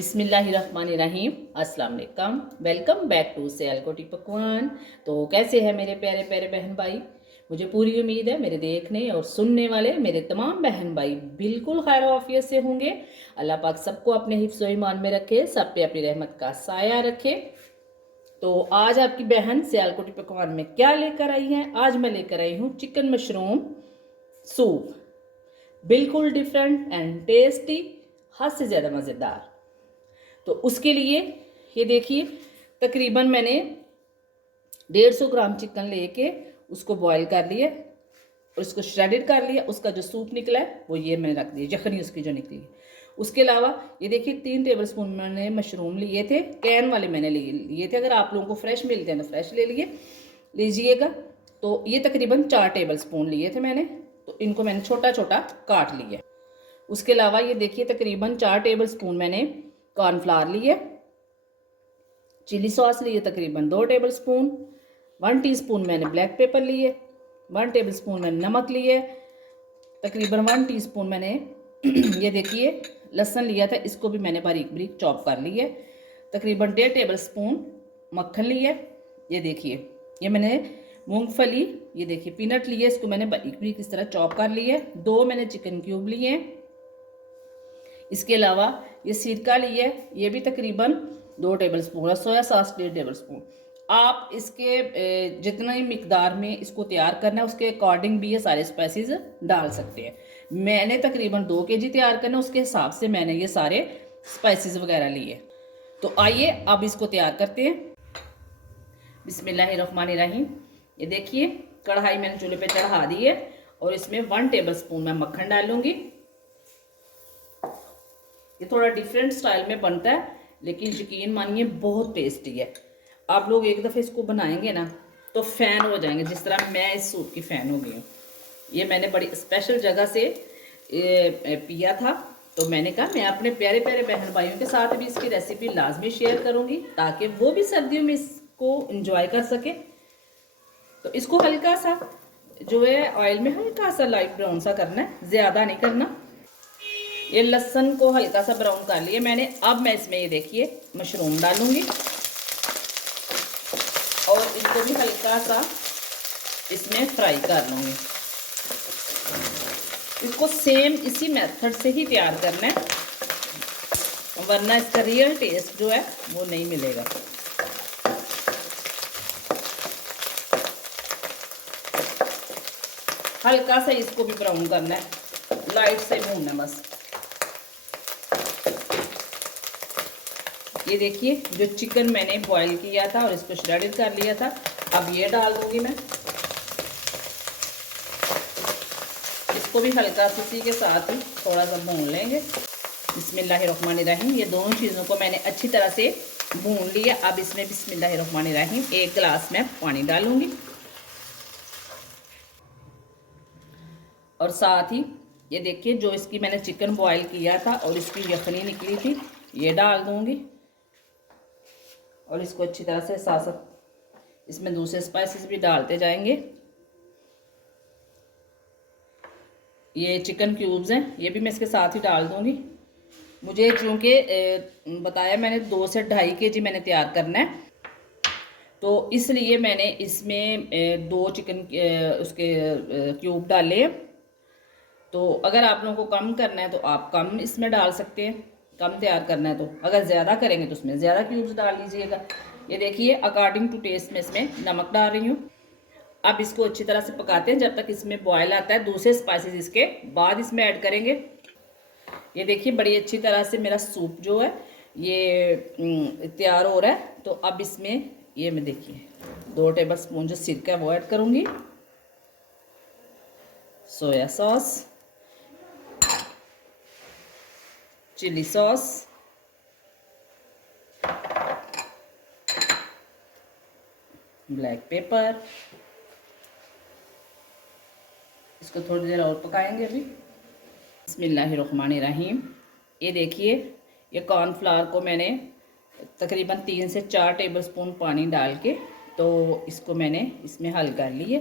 बिस्मिल्लाहिर्रहमानिर्रहीम। अस्सलाम वालेकुम। वेलकम बैक टू सियालकोटी पकवान। तो कैसे हैं मेरे प्यारे प्यारे बहन भाई? मुझे पूरी उम्मीद है मेरे देखने और सुनने वाले मेरे तमाम बहन भाई बिल्कुल खैर आफियत से होंगे। अल्लाह पाक सबको अपने हिफ्ज़ व ईमान में रखे, सब पे अपनी रहमत का साया रखे। तो आज आपकी बहन सियालकोटी पकवान में क्या लेकर आई है? आज मैं लेकर आई हूँ चिकन मशरूम सूप। बिल्कुल डिफरेंट एंड टेस्टी, हद से ज़्यादा मज़ेदार। तो उसके लिए ये देखिए, तकरीबन मैंने 150 ग्राम चिकन लेके उसको बॉईल कर लिया और उसको श्रेडेड कर लिया। उसका जो सूप निकला है वो ये मैंने रख दिया, यखनी उसकी जो निकली है। उसके अलावा ये देखिए 3 टेबलस्पून मैंने मशरूम लिए थे, कैन वाले मैंने लिए थे। अगर आप लोगों को फ्रेश मिलते हैं तो फ्रेश लीजिएगा। तो ये तकरीबन 4 टेबलस्पून लिए थे मैंने, तो इनको मैंने छोटा छोटा काट लिया। उसके अलावा ये देखिए तकरीबन 4 टेबलस्पून मैंने कॉर्नफ्लावर लिए, चिली सॉस लिए तकरीबन 2 टेबलस्पून, 1 टीस्पून मैंने ब्लैक पेपर लिए, 1 टेबलस्पून मैंने नमक लिए, तकरीबन 1 टीस्पून मैंने ये देखिए लहसुन लिया था, इसको भी मैंने बारीक बारीक चॉप कर लिया। तकरीबन 1.5 टेबलस्पून मक्खन लिया। ये देखिए ये मैंने मूंगफली, ये देखिए पीनट लिए, इसको मैंने बारीक बारीक इस तरह चॉप कर लिया। 2 मैंने चिकन क्यूब लिए। इसके अलावा ये सिरका लिया है, ये भी तकरीबन 2 टेबलस्पून और सोया सॉस 1.5 टेबलस्पून। आप इसके जितना ही मिकदार में इसको तैयार करना है उसके अकॉर्डिंग भी ये सारे स्पाइसेस डाल सकते हैं। मैंने तकरीबन 2 केजी तैयार करना, उसके हिसाब से मैंने ये सारे स्पाइसेस वगैरह लिए। तो आइए अब इसको तैयार करते हैं। बिस्मिल्लाहिर्रहमानिर्रहीम। ये देखिए कढ़ाई मैंने चूल्हे पे चढ़ा दी है और इसमें 1 टेबलस्पून मैं मक्खन डालूंगी। ये थोड़ा डिफरेंट स्टाइल में बनता है लेकिन यकीन मानिए बहुत टेस्टी है। आप लोग एक दफ़े इसको बनाएंगे ना तो फ़ैन हो जाएंगे, जिस तरह मैं इस सूप की फ़ैन हो गई हूँ। ये मैंने बड़ी स्पेशल जगह से पिया था, तो मैंने कहा मैं अपने प्यारे प्यारे बहन भाइयों के साथ भी इसकी रेसिपी लाजमी शेयर करूँगी ताकि वो भी सर्दियों में इसको इंजॉय कर सके। तो इसको हल्का सा जो है ऑयल में हल्का सा लाइट ब्राउन सा करना है, ज़्यादा नहीं करना। ये लहसुन को हल्का सा ब्राउन कर लिया मैंने। अब मैं इसमें ये देखिए मशरूम डालूंगी और इसको भी हल्का सा इसमें फ्राई कर लूँगी। इसको सेम इसी मेथड से ही तैयार करना है, वरना इसका रियल टेस्ट जो है वो नहीं मिलेगा। हल्का सा इसको भी ब्राउन करना है, लाइट से भूनना है बस। ये देखिए जो चिकन मैंने बॉईल किया था और इसको श्रेडेड कर लिया था, अब ये डाल दूंगी मैं। इसको भी हल्का सा उसी के साथ ही थोड़ा सा भून लेंगे। बिस्मिल्लाहिर्रहमानिर्रहीम। ये दोनों चीज़ों को मैंने अच्छी तरह से भून लिया। अब इसमें बिस्मिल्लाहिर्रहमानिर्रहीम 1 गिलास में पानी डालूंगी और साथ ही ये देखिए जो इसकी मैंने चिकन बॉईल किया था और इसकी यखनी निकली थी ये डाल दूंगी और इसको अच्छी तरह से साथ साथ इसमें दूसरे स्पाइसेस भी डालते जाएंगे। ये चिकन क्यूब्स हैं, ये भी मैं इसके साथ ही डाल दूंगी। मुझे चूँकि बताया मैंने 2 से 2.5 केजी मैंने तैयार करना है, तो इसलिए मैंने इसमें 2 चिकन उसके क्यूब डाले। तो अगर आप लोगों को कम करना है तो आप कम इसमें डाल सकते हैं, कम तैयार करना है तो। अगर ज़्यादा करेंगे तो उसमें ज़्यादा क्यूब्स डाल लीजिएगा। ये देखिए अकॉर्डिंग टू टेस्ट में इसमें नमक डाल रही हूँ। अब इसको अच्छी तरह से पकाते हैं जब तक इसमें बॉयल आता है। दूसरे स्पाइसेस इसके बाद इसमें ऐड करेंगे। ये देखिए बड़ी अच्छी तरह से मेरा सूप जो है ये तैयार हो रहा है। तो अब इसमें ये मैं देखिए 2 टेबलस्पून जो सिरका है वो ऐड करूँगी, soya sauce, chilli sauce, black pepper. इसको थोड़ी देर और पकाएंगे अभी। बिस्मिल्लाहिर्रहमानिर्रहीम। ये देखिए ये कॉर्नफ्लावर को मैंने तकरीबन 3 से 4 टेबलस्पून पानी डाल के तो इसको मैंने इसमें हल कर लिए।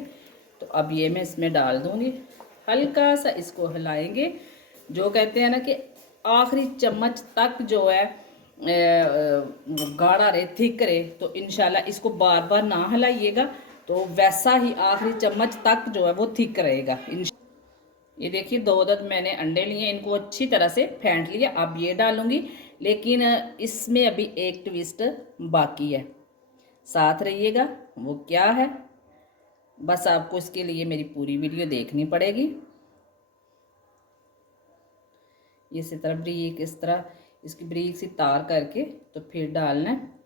तो अब ये मैं इसमें डाल दूँगी, हल्का सा इसको हिलाएंगे। जो कहते हैं ना कि आखिरी चम्मच तक जो है गाढ़ा रहे, थिक रहे, तो इंशाल्लाह इसको बार बार ना हिलाइएगा, तो वैसा ही आखिरी चम्मच तक जो है वो थिक रहेगा। ये देखिए 2 अदद मैंने अंडे लिए, इनको अच्छी तरह से फेंट लिया। अब ये डालूंगी, लेकिन इसमें अभी एक ट्विस्ट बाकी है, साथ रहिएगा। वो क्या है, बस आपको इसके लिए मेरी पूरी वीडियो देखनी पड़ेगी। इसी तरह ब्रीक, इस तरह इसकी ब्रीक सी तार करके तो फिर डालना है।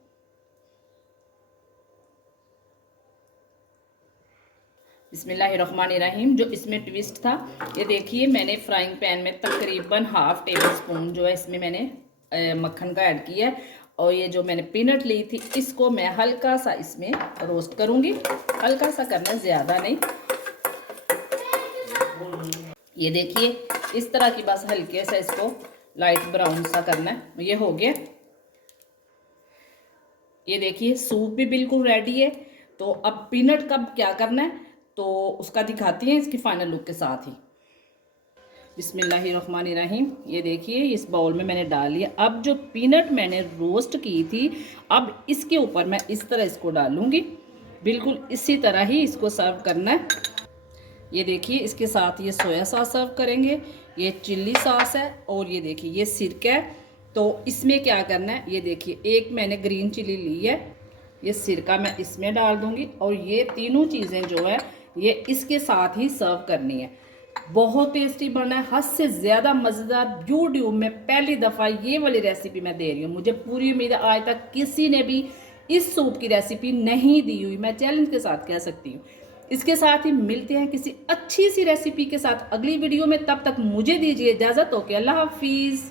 बिस्मिल्लाहिर्रहमानिर्रहीम। जो इसमें ट्विस्ट था, ये देखिए मैंने फ्राइंग पैन में तकरीबन हाफ टेबल स्पून जो है इसमें मैंने मक्खन का ऐड किया है। और ये जो मैंने पीनट ली थी, इसको मैं हल्का सा इसमें रोस्ट करूँगी। हल्का सा करना, ज़्यादा नहीं। ये देखिए इस तरह की बस हल्के सा इसको लाइट ब्राउन सा करना है। ये हो गया। ये देखिए सूप भी बिल्कुल रेडी है। तो अब पीनट का क्या करना है तो उसका दिखाती हैं इसकी फाइनल लुक के साथ ही। बिस्मिल्लाहिर्रहमानिर्रहीम। ये देखिए इस बाउल में मैंने डाल लिया। अब जो पीनट मैंने रोस्ट की थी, अब इसके ऊपर मैं इस तरह इसको डालूंगी। बिल्कुल इसी तरह ही इसको सर्व करना है। ये देखिए इसके साथ ये सोया सॉस सर्व करेंगे, ये चिल्ली सॉस है, और ये देखिए ये सिरका है। तो इसमें क्या करना है, ये देखिए एक मैंने ग्रीन चिल्ली ली है, ये सिरका मैं इसमें डाल दूंगी, और ये तीनों चीज़ें जो है ये इसके साथ ही सर्व करनी है। बहुत टेस्टी बना है, हद से ज़्यादा मज़ेदार। यूट्यूब में पहली दफ़ा ये वाली रेसिपी मैं दे रही हूँ। मुझे पूरी उम्मीद है आज तक किसी ने भी इस सूप की रेसिपी नहीं दी हुई, मैं चैलेंज के साथ कह सकती हूँ। इसके साथ ही मिलते हैं किसी अच्छी सी रेसिपी के साथ अगली वीडियो में। तब तक मुझे दीजिए इजाज़त। ओके, अल्लाह हाफिज़।